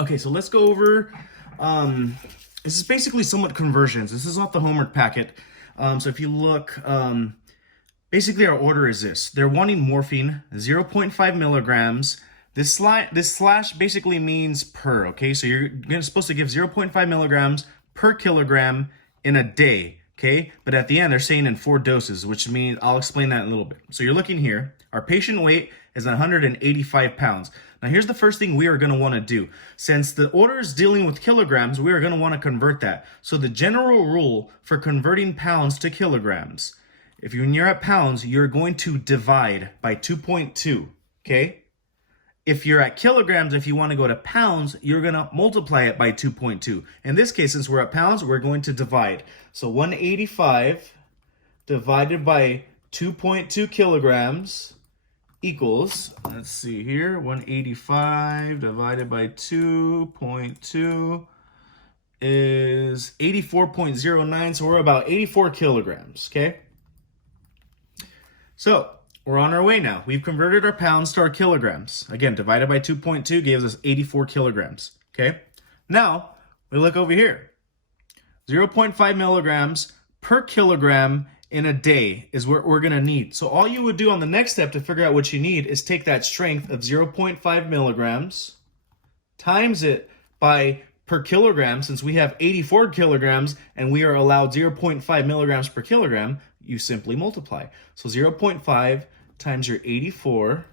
Okay, so let's go over, this is basically somewhat conversions. This is off the homework packet. So if you look, basically our order is this. They're wanting morphine, 0.5 milligrams. This slash basically means per, okay? So you're supposed to give 0.5 milligrams per kilogram in a day, okay? But at the end, they're saying in 4 doses, which means, I'll explain that in a little bit. So you're looking here, our patient weight is 185 pounds. Now here's the first thing we are going to want to do. Since the order is dealing with kilograms, we are going to want to convert that. So the general rule for converting pounds to kilograms, when you're at pounds, you're going to divide by 2.2, okay? If you're at kilograms, if you want to go to pounds, you're going to multiply it by 2.2. In this case, since we're at pounds, we're going to divide. So 185 divided by 2.2 kilograms equals, let's see here, 185 divided by 2.2 is 84.09. So we're about 84 kilograms, okay? So we're on our way now. We've converted our pounds to our kilograms. Again, divided by 2.2 gives us 84 kilograms, okay? Now, we look over here. 0.5 milligrams per kilogram in a day is what we're gonna need. So all you would do on the next step to figure out what you need is take that strength of 0.5 milligrams, times it by per kilogram, since we have 84 kilograms and we are allowed 0.5 milligrams per kilogram, you simply multiply. So 0.5 times your 84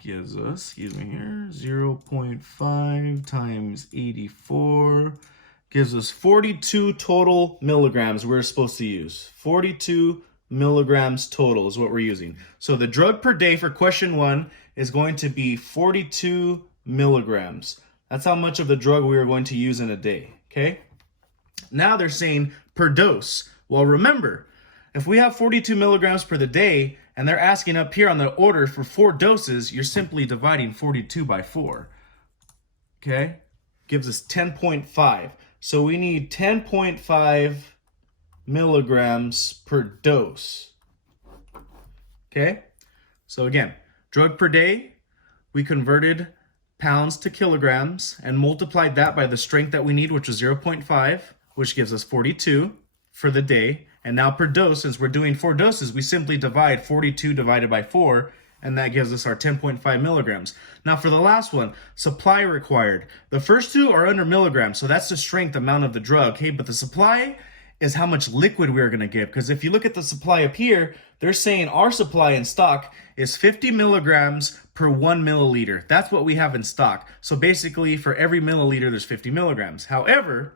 gives us, 0.5 times 84 gives us 42 total milligrams we're supposed to use. 42 milligrams total is what we're using. So the drug per day for question 1 is going to be 42 milligrams. That's how much of the drug we are going to use in a day, okay? Now they're saying per dose. Well, remember, if we have 42 milligrams per the day, and they're asking up here on the order for 4 doses, you're simply dividing 42 by 4, okay? Gives us 10.5. So we need 10.5 milligrams per dose, okay? So again, drug per day, we converted pounds to kilograms and multiplied that by the strength that we need, which was 0.5, which gives us 42 for the day. And now per dose, since we're doing 4 doses, we simply divide 42 divided by 4, and that gives us our 10.5 milligrams. Now for the last one, supply required. The first 2 are under milligrams, so that's the strength amount of the drug, okay? But the supply is how much liquid we're gonna give, because if you look at the supply up here, they're saying our supply in stock is 50 milligrams per 1 milliliter. That's what we have in stock. So basically, for every milliliter, there's 50 milligrams. However,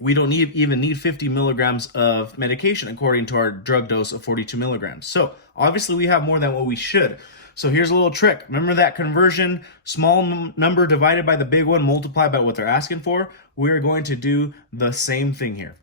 we don't even need 50 milligrams of medication according to our drug dose of 42 milligrams. So obviously we have more than what we should. So here's a little trick. Remember that conversion, small number divided by the big one, multiplied by what they're asking for? We're going to do the same thing here.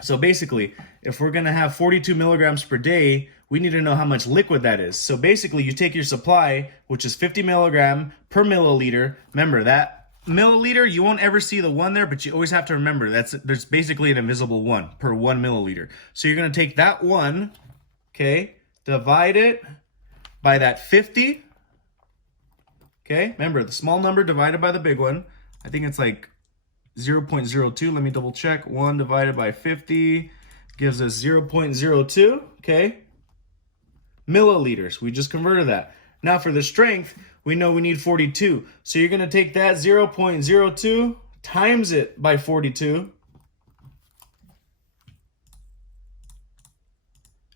So basically, if we're going to have 42 milligrams per day, we need to know how much liquid that is. So basically, you take your supply, which is 50 milligram per milliliter. Remember that milliliter, you won't ever see the 1 there, but you always have to remember there's basically an invisible 1 per 1 milliliter. So you're going to take that 1, okay, divide it by that 50, okay? Remember, the small number divided by the big one. I think it's like 0.02. Let me double check. 1 divided by 50 gives us 0.02, okay? Milliliters. We just converted that. Now for the strength, we know we need 42. So you're going to take that 0.02 times it by 42.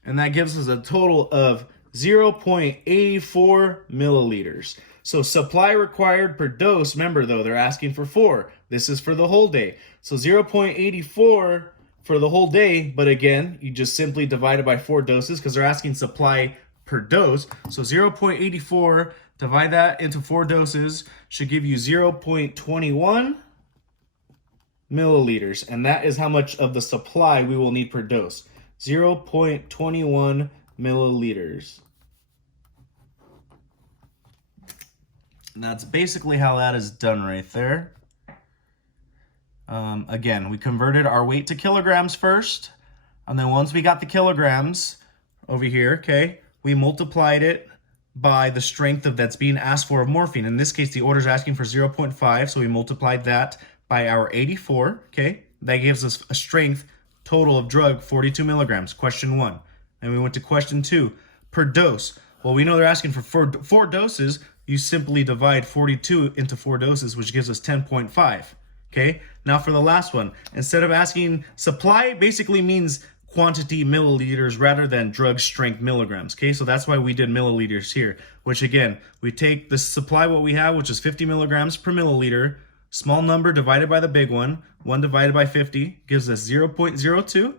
And that gives us a total of 0.84 milliliters. So supply required per dose, remember though, they're asking for 4. This is for the whole day. So 0.84 for the whole day, but again, you just simply divide it by 4 doses because they're asking supply per dose. So 0.84, divide that into 4 doses, should give you 0.21 milliliters. And that is how much of the supply we will need per dose. 0.21 milliliters. And that's basically how that is done right there. Again, we converted our weight to kilograms first. And then once we got the kilograms over here, okay, we multiplied it by the strength of that's being asked for of morphine. In this case, the order is asking for 0.5, so we multiplied that by our 84, okay? That gives us a strength total of drug 42 milligrams, question 1. And we went to question 2, per dose. Well, we know they're asking for four doses. You simply divide 42 into 4 doses, which gives us 10.5, okay? Now for the last one, instead of asking, supply basically means quantity milliliters rather than drug strength milligrams, okay? So that's why we did milliliters here, which again, we take the supply what we have, which is 50 milligrams per milliliter, small number divided by the big one, 1 divided by 50 gives us 0.02.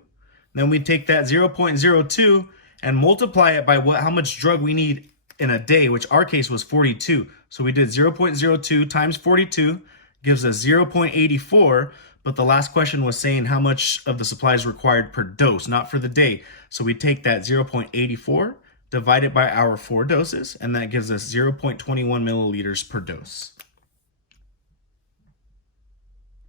Then we take that 0.02 and multiply it by how much drug we need in a day, which our case was 42. So we did 0.02 times 42 gives us 0.84, but the last question was saying how much of the supply is required per dose, not for the day. So we take that 0.84, divide it by our 4 doses, and that gives us 0.21 milliliters per dose.